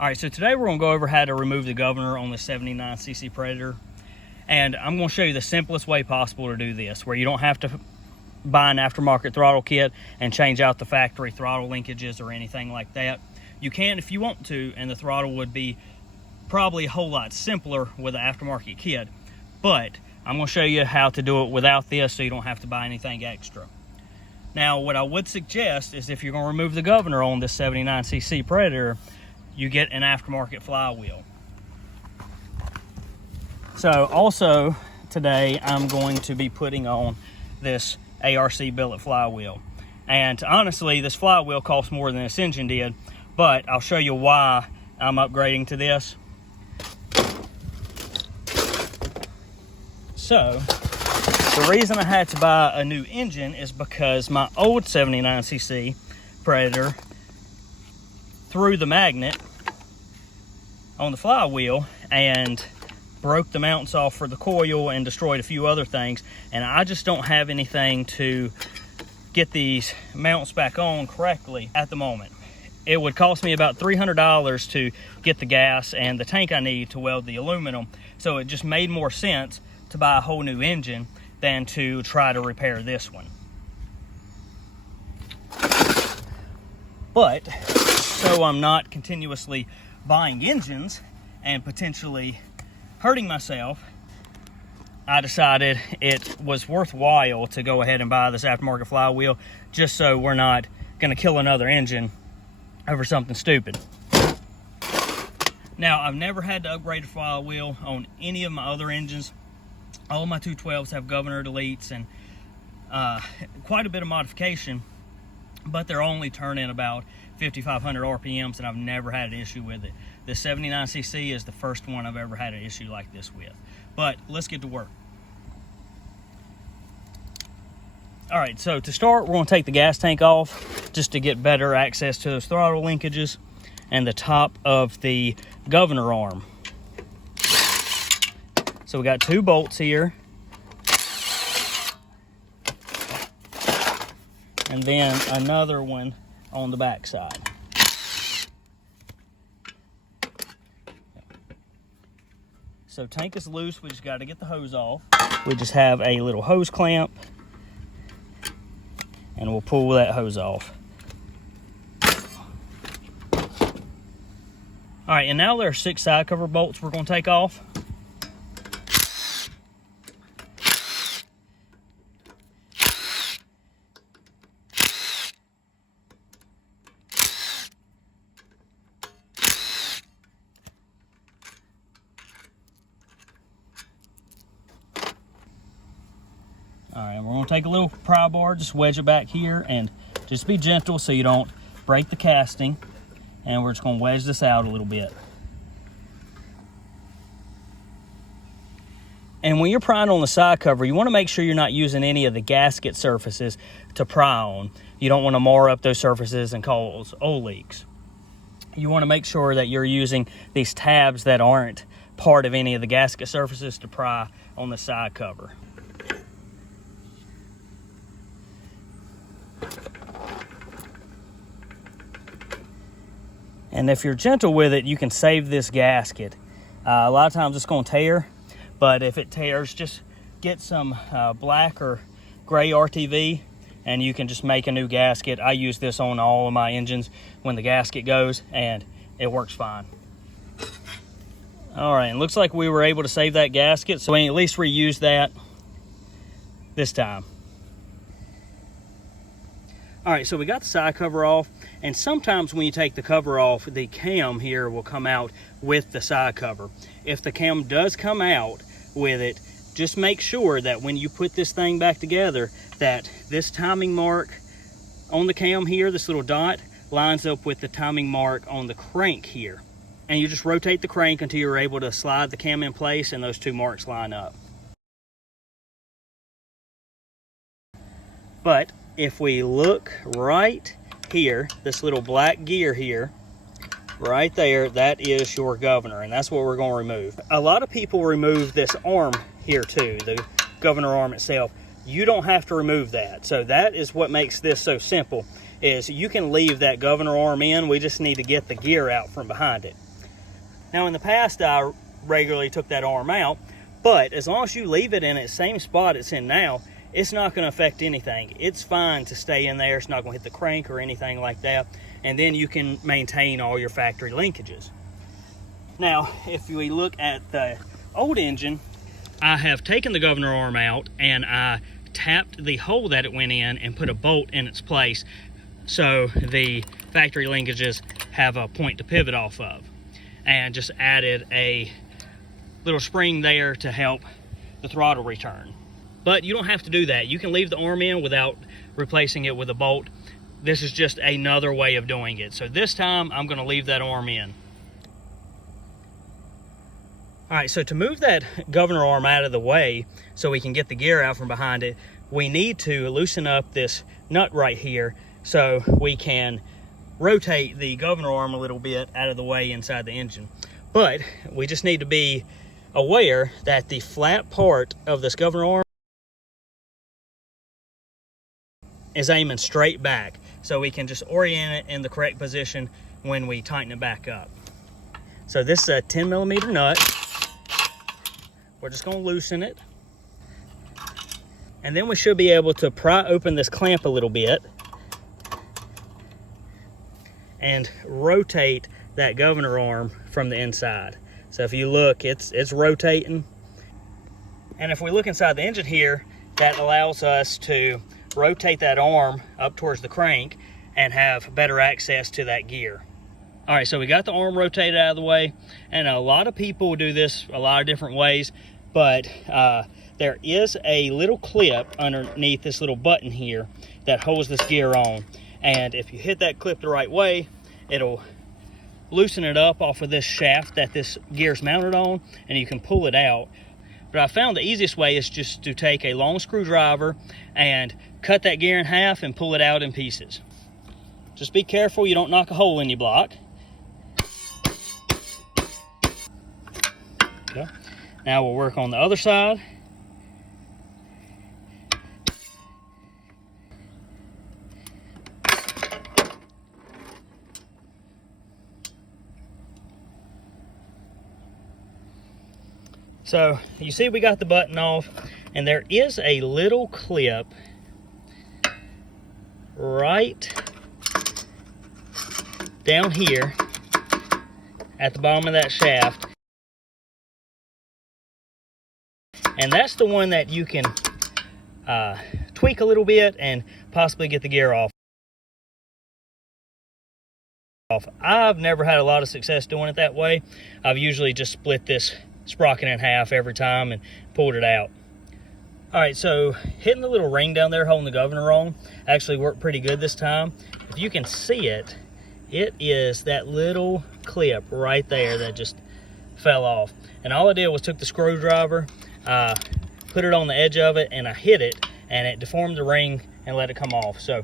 All right, so today we're gonna go over how to remove the governor on the 79cc Predator. And I'm gonna show you the simplest way possible to do this, where you don't have to buy an aftermarket throttle kit and change out the factory throttle linkages or anything like that. You can if you want to, and the throttle would be probably a whole lot simpler with an aftermarket kit. But I'm gonna show you how to do it without this so you don't have to buy anything extra. Now, what I would suggest is if you're gonna remove the governor on this 79cc Predator, you get an aftermarket flywheel. So also today I'm going to be putting on this ARC billet flywheel. And honestly, this flywheel costs more than this engine did, but I'll show you why I'm upgrading to this. So the reason I had to buy a new engine is because my old 79cc Predator threw the magnet on the flywheel and broke the mounts off for the coil and destroyed a few other things, and I just don't have anything to get these mounts back on correctly at the moment. It would cost me about $300 to get the gas and the tank I need to weld the aluminum, so it just made more sense to buy a whole new engine than to try to repair this one. But so I'm not continuously buying engines and potentially hurting myself, I decided it was worthwhile to go ahead and buy this aftermarket flywheel, just so we're not going to kill another engine over something stupid. Now, I've never had to upgrade a flywheel on any of my other engines. All my 212s have governor deletes and quite a bit of modification, but they're only turning about 5,500 RPMs, and I've never had an issue with it. The 79cc is the first one I've ever had an issue like this with. But let's get to work. All right, so to start, we're gonna take the gas tank off just to get better access to those throttle linkages and the top of the governor arm. So we got 2 bolts here, and then another one on the back side. So tank is loose, we just got to get the hose off. We just have a little hose clamp, and we'll pull that hose off. All right, and now there are 6 side cover bolts we're going to take off. All right, we're gonna take a little pry bar, just wedge it back here, and just be gentle so you don't break the casting. And we're just gonna wedge this out a little bit. And when you're prying on the side cover, you wanna make sure you're not using any of the gasket surfaces to pry on. You don't wanna mar up those surfaces and cause oil leaks. You wanna make sure that you're using these tabs that aren't part of any of the gasket surfaces to pry on the side cover. And if you're gentle with it, you can save this gasket. A lot of times it's going to tear, but if it tears, just get some black or gray RTV and you can just make a new gasket. I use this on all of my engines when the gasket goes, and it works fine. All right, it looks like we were able to save that gasket, so we can at least reuse that this time. All right, so we got the side cover off, and sometimes when you take the cover off, the cam here will come out with the side cover. If the cam does come out with it, just make sure that when you put this thing back together, that this timing mark on the cam here, this little dot, lines up with the timing mark on the crank here. And you just rotate the crank until you're able to slide the cam in place and those 2 marks line up. But if we look right here, this little black gear here, right there, that is your governor, and that's what we're going to remove. A lot of people remove this arm here too, the governor arm itself. You don't have to remove that. So that is what makes this so simple, is you can leave that governor arm in. We just need to get the gear out from behind it. Now in the past, I regularly took that arm out, but as long as you leave it in its same spot it's in now, it's not going to affect anything. It's fine to stay in there. It's not going to hit the crank or anything like that. And then you can maintain all your factory linkages. Now, if we look at the old engine, I have taken the governor arm out and I tapped the hole that it went in and put a bolt in its place so the factory linkages have a point to pivot off of, and just added a little spring there to help the throttle return. But you don't have to do that. You can leave the arm in without replacing it with a bolt. This is just another way of doing it. So this time I'm going to leave that arm in. All right, so to move that governor arm out of the way so we can get the gear out from behind it, we need to loosen up this nut right here so we can rotate the governor arm a little bit out of the way inside the engine. But we just need to be aware that the flat part of this governor arm is aiming straight back, so we can just orient it in the correct position when we tighten it back up. So this is a 10mm nut. We're just going to loosen it, and then we should be able to pry open this clamp a little bit and rotate that governor arm from the inside. So if you look, it's rotating. And if we look inside the engine here, that allows us to rotate that arm up towards the crank and have better access to that gear. All right, so we got the arm rotated out of the way, and a lot of people do this a lot of different ways, but there is a little clip underneath this little button here that holds this gear on. And if you hit that clip the right way, it'll loosen it up off of this shaft that this gear's mounted on, and you can pull it out. But I found the easiest way is just to take a long screwdriver and cut that gear in half and pull it out in pieces. Just be careful you don't knock a hole in your block. Okay. Now we'll work on the other side. So you see we got the button off, and there is a little clip right down here at the bottom of that shaft. And that's the one that you can tweak a little bit and possibly get the gear off. I've never had a lot of success doing it that way. I've usually just split this sprocket in half every time and pulled it out. All right, so hitting the little ring down there holding the governor on actually worked pretty good this time. If you can see it, it is that little clip right there that just fell off. And all I did was took the screwdriver, put it on the edge of it, and I hit it, and it deformed the ring and let it come off. So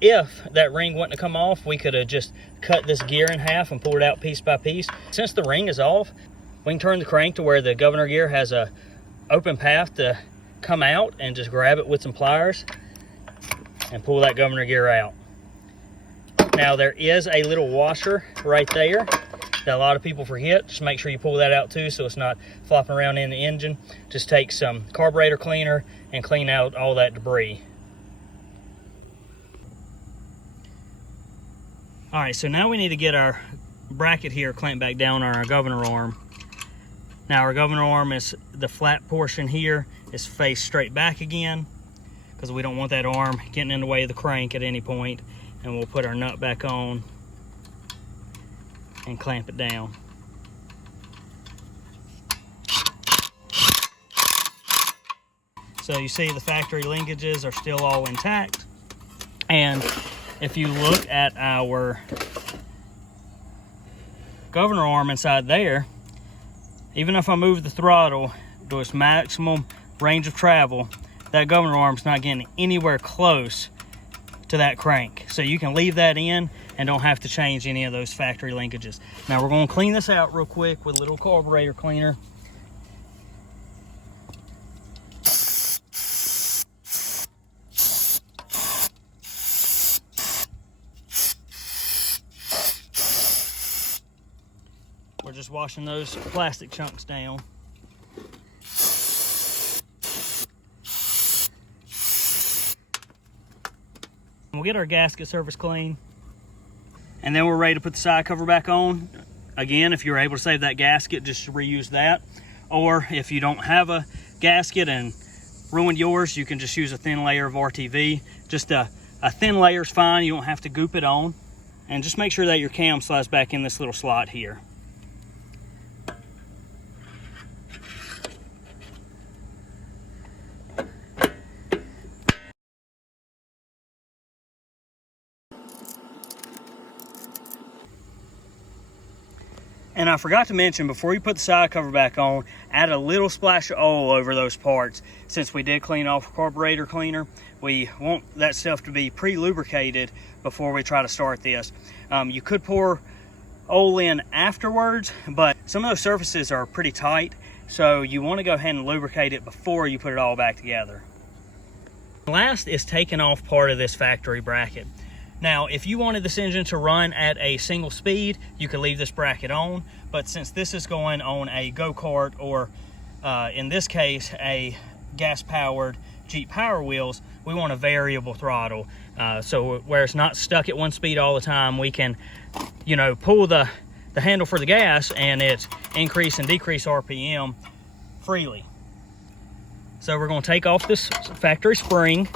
if that ring wouldn't have come off, we could have just cut this gear in half and pulled it out piece by piece. Since the ring is off, we can turn the crank to where the governor gear has a open path to come out, and just grab it with some pliers and pull that governor gear out. Now there is a little washer right there that a lot of people forget. Just make sure you pull that out too so it's not flopping around in the engine. Just take some carburetor cleaner and clean out all that debris. All right, so now we need to get our bracket here clamped back down on our governor arm. Now our governor arm is, the flat portion here is faced straight back again, because we don't want that arm getting in the way of the crank at any point. And we'll put our nut back on and clamp it down. So you see the factory linkages are still all intact. And if you look at our governor arm inside there, even if I move the throttle to its maximum range of travel, that governor arm's not getting anywhere close to that crank. So you can leave that in and don't have to change any of those factory linkages. Now we're going to clean this out real quick with a little carburetor cleaner. We're just washing those plastic chunks down. We'll get our gasket surface clean. And then we're ready to put the side cover back on. Again, if you're able to save that gasket, just reuse that. Or if you don't have a gasket and ruined yours, you can just use a thin layer of RTV. Just a thin layer is fine. You don't have to goop it on. And just make sure that your cam slides back in this little slot here. And I forgot to mention, before you put the side cover back on, add a little splash of oil over those parts. Since we did clean off carburetor cleaner, we want that stuff to be pre-lubricated before we try to start this. You could pour oil in afterwards, but some of those surfaces are pretty tight, so you want to go ahead and lubricate it before you put it all back together. Last is taking off part of this factory bracket. Now, if you wanted this engine to run at a single speed, you could leave this bracket on, but since this is going on a go-kart or in this case, a gas-powered Jeep Power Wheels, we want a variable throttle. So where it's not stuck at one speed all the time, we can, you know, pull the handle for the gas and it's increase and decrease RPM freely. So we're going to take off this factory spring.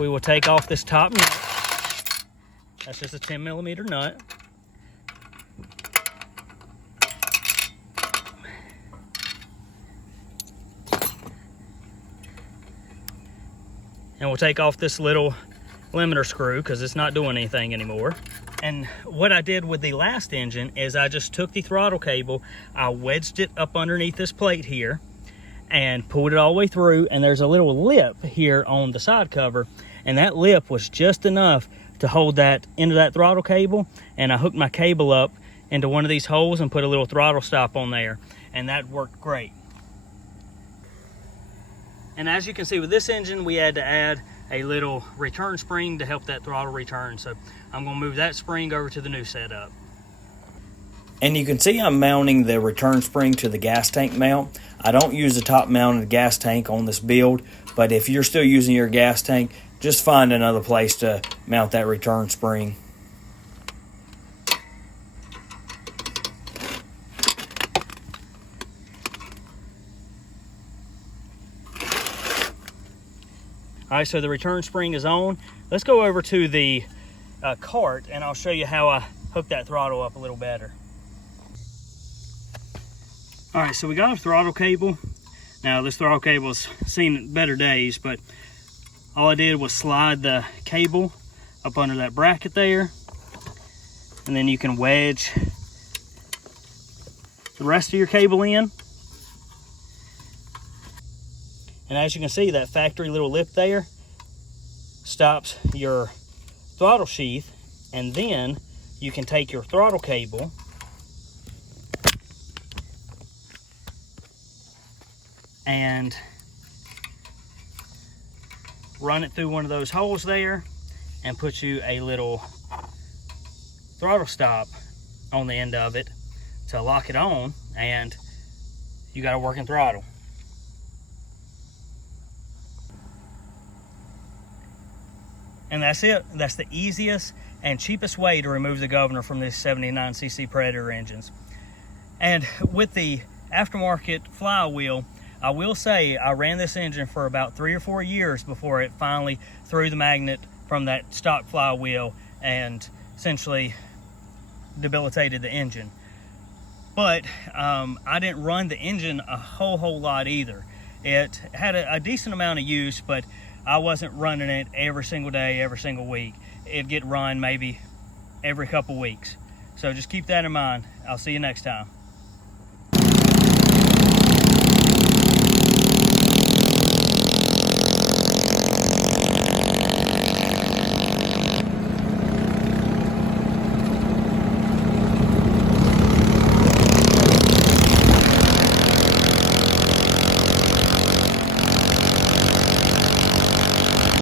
We will take off this top nut. That's just a 10mm nut. And we'll take off this little limiter screw because it's not doing anything anymore. And what I did with the last engine is I just took the throttle cable, I wedged it up underneath this plate here, and pulled it all the way through, and there's a little lip here on the side cover, and that lip was just enough to hold that into that throttle cable, and I hooked my cable up into one of these holes and put a little throttle stop on there, and that worked great. And as you can see with this engine, we had to add a little return spring to help that throttle return, so I'm going to move that spring over to the new setup. And you can see I'm mounting the return spring to the gas tank mount. I don't use the top mounted gas tank on this build, but if you're still using your gas tank, just find another place to mount that return spring. All right, so the return spring is on. Let's go over to the cart and I'll show you how I hook that throttle up a little better. All right, so we got a throttle cable. Now this throttle cable's seen better days, but all I did was slide the cable up under that bracket there, and then you can wedge the rest of your cable in. And as you can see, that factory little lip there stops your throttle sheath, and then you can take your throttle cable and run it through one of those holes there and put you a little throttle stop on the end of it to lock it on, and you got a working throttle. And that's it. That's the easiest and cheapest way to remove the governor from these 79cc Predator engines. And with the aftermarket flywheel, I will say I ran this engine for about 3 or 4 years before it finally threw the magnet from that stock flywheel and essentially debilitated the engine. But I didn't run the engine a whole lot either. It had a decent amount of use, but I wasn't running it every single day, every single week. It'd get run maybe every couple weeks. So just keep that in mind. I'll see you next time.